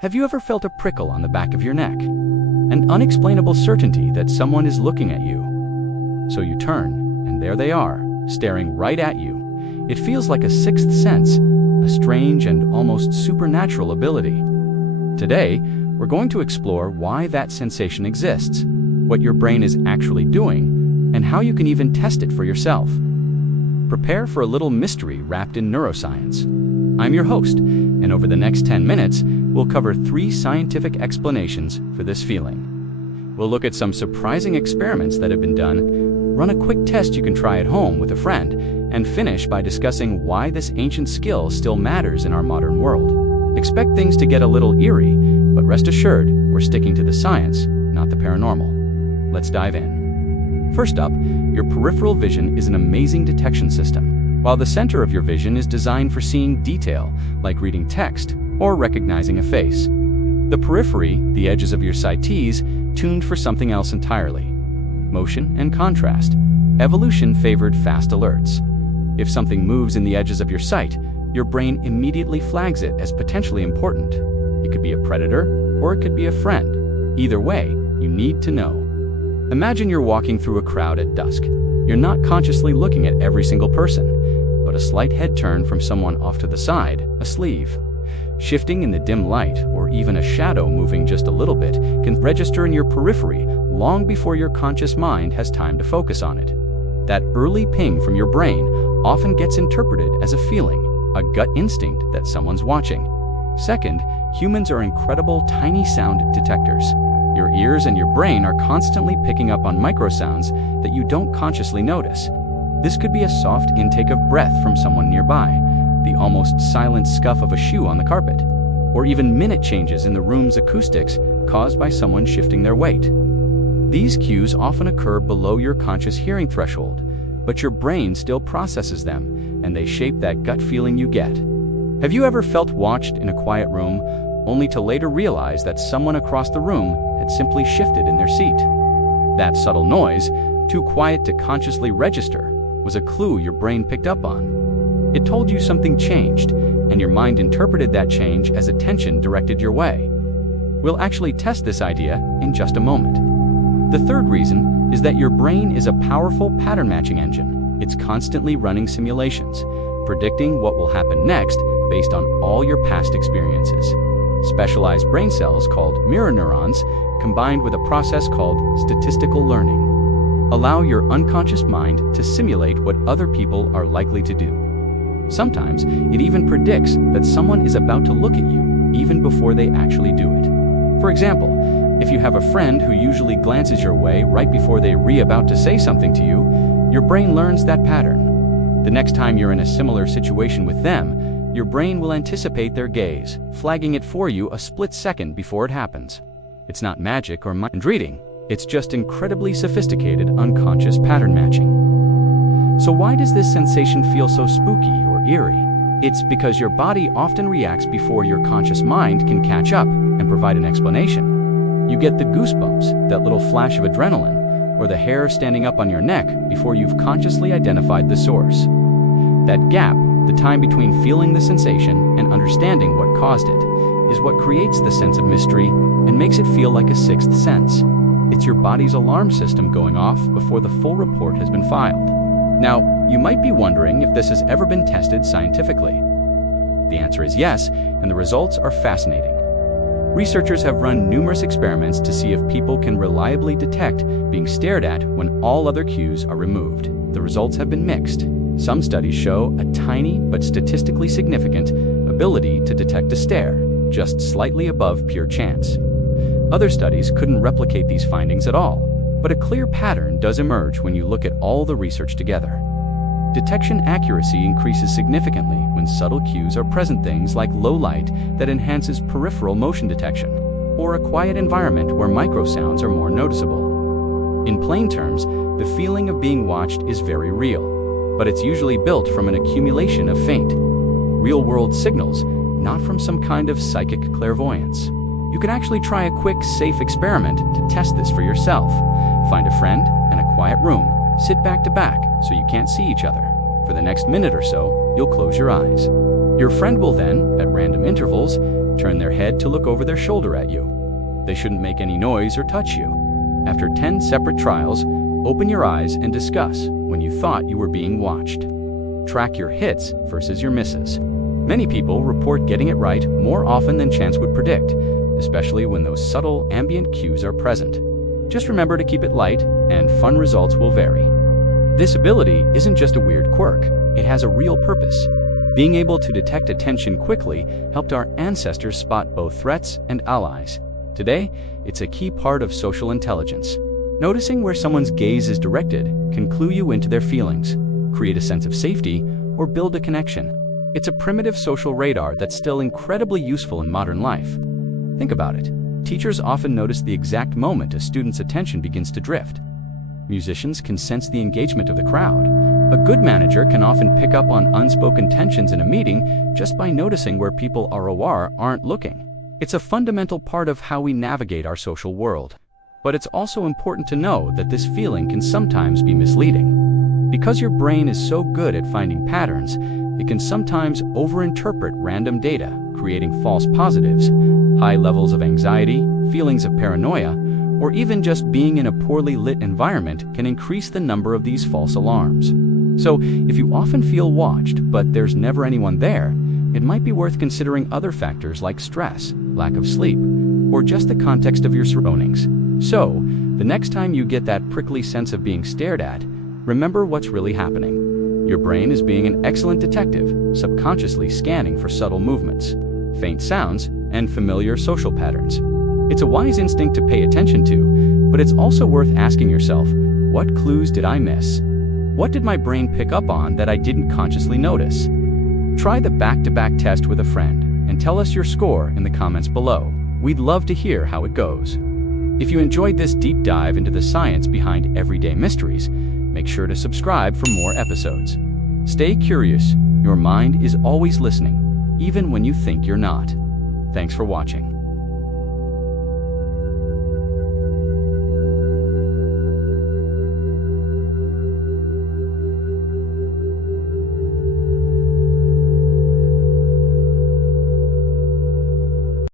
Have you ever felt a prickle on the back of your neck? An unexplainable certainty that someone is looking at you. So you turn, and there they are, staring right at you. It feels like a sixth sense, a strange and almost supernatural ability. Today, we're going to explore why that sensation exists, what your brain is actually doing, and how you can even test it for yourself. Prepare for a little mystery wrapped in neuroscience. I'm your host, and over the next 10 minutes, we'll cover 3 scientific explanations for this feeling. We'll look at some surprising experiments that have been done, run a quick test you can try at home with a friend, and finish by discussing why this ancient skill still matters in our modern world. Expect things to get a little eerie, but rest assured, we're sticking to the science, not the paranormal. Let's dive in. First up, your peripheral vision is an amazing detection system. While the center of your vision is designed for seeing detail, like reading text or recognizing a face, the periphery, the edges of your sight-tees, tuned for something else entirely. Motion and contrast. Evolution favored fast alerts. If something moves in the edges of your sight, your brain immediately flags it as potentially important. It could be a predator, or it could be a friend. Either way, you need to know. Imagine you're walking through a crowd at dusk. You're not consciously looking at every single person, but a slight head turn from someone off to the side, a sleeve, shifting in the dim light, or even a shadow moving just a little bit, can register in your periphery long before your conscious mind has time to focus on it. That early ping from your brain often gets interpreted as a feeling, a gut instinct that someone's watching. Second, humans are incredible tiny sound detectors. Your ears and your brain are constantly picking up on microsounds that you don't consciously notice. This could be a soft intake of breath from someone nearby, the almost silent scuff of a shoe on the carpet, or even minute changes in the room's acoustics caused by someone shifting their weight. These cues often occur below your conscious hearing threshold, but your brain still processes them, and they shape that gut feeling you get. Have you ever felt watched in a quiet room, only to later realize that someone across the room had simply shifted in their seat? That subtle noise, too quiet to consciously register, was a clue your brain picked up on. It told you something changed, and your mind interpreted that change as attention directed your way. We'll actually test this idea in just a moment. The third reason is that your brain is a powerful pattern matching engine. It's constantly running simulations, predicting what will happen next based on all your past experiences. Specialized brain cells called mirror neurons, combined with a process called statistical learning, allow your unconscious mind to simulate what other people are likely to do. Sometimes, it even predicts that someone is about to look at you, even before they actually do it. For example, if you have a friend who usually glances your way right before they're about to say something to you, your brain learns that pattern. The next time you're in a similar situation with them, your brain will anticipate their gaze, flagging it for you a split second before it happens. It's not magic or mind reading, it's just incredibly sophisticated unconscious pattern matching. So why does this sensation feel so spooky or eerie? It's because your body often reacts before your conscious mind can catch up and provide an explanation. You get the goosebumps, that little flash of adrenaline, or the hair standing up on your neck before you've consciously identified the source. That gap, the time between feeling the sensation and understanding what caused it, is what creates the sense of mystery and makes it feel like a sixth sense. It's your body's alarm system going off before the full report has been filed. Now, you might be wondering if this has ever been tested scientifically. The answer is yes, and the results are fascinating. Researchers have run numerous experiments to see if people can reliably detect being stared at when all other cues are removed. The results have been mixed. Some studies show a tiny but statistically significant ability to detect a stare, just slightly above pure chance. Other studies couldn't replicate these findings at all, but a clear pattern does emerge when you look at all the research together. Detection accuracy increases significantly when subtle cues are present, things like low light that enhances peripheral motion detection, or a quiet environment where microsounds are more noticeable. In plain terms, the feeling of being watched is very real, but it's usually built from an accumulation of faint, real-world signals, not from some kind of psychic clairvoyance. You can actually try a quick, safe experiment to test this for yourself. Find a friend and a quiet room. Sit back to back so you can't see each other. For the next minute or so, you'll close your eyes. Your friend will then, at random intervals, turn their head to look over their shoulder at you. They shouldn't make any noise or touch you. After 10 separate trials, open your eyes and discuss when you thought you were being watched. Track your hits versus your misses. Many people report getting it right more often than chance would predict, especially when those subtle ambient cues are present. Just remember to keep it light, and fun results will vary. This ability isn't just a weird quirk, it has a real purpose. Being able to detect attention quickly helped our ancestors spot both threats and allies. Today, it's a key part of social intelligence. Noticing where someone's gaze is directed can clue you into their feelings, create a sense of safety, or build a connection. It's a primitive social radar that's still incredibly useful in modern life. Think about it. Teachers often notice the exact moment a student's attention begins to drift. Musicians can sense the engagement of the crowd. A good manager can often pick up on unspoken tensions in a meeting just by noticing where people aren't looking. It's a fundamental part of how we navigate our social world. But it's also important to know that this feeling can sometimes be misleading. Because your brain is so good at finding patterns, it can sometimes overinterpret random data, creating false positives. High levels of anxiety, feelings of paranoia, or even just being in a poorly lit environment can increase the number of these false alarms. So, if you often feel watched, but there's never anyone there, it might be worth considering other factors like stress, lack of sleep, or just the context of your surroundings. So, the next time you get that prickly sense of being stared at, remember what's really happening. Your brain is being an excellent detective, subconsciously scanning for subtle movements, faint sounds, and familiar social patterns. It's a wise instinct to pay attention to, but it's also worth asking yourself, what clues did I miss? What did my brain pick up on that I didn't consciously notice? Try the back-to-back test with a friend and tell us your score in the comments below. We'd love to hear how it goes. If you enjoyed this deep dive into the science behind everyday mysteries, make sure to subscribe for more episodes. Stay curious, your mind is always listening, even when you think you're not. Thanks for watching.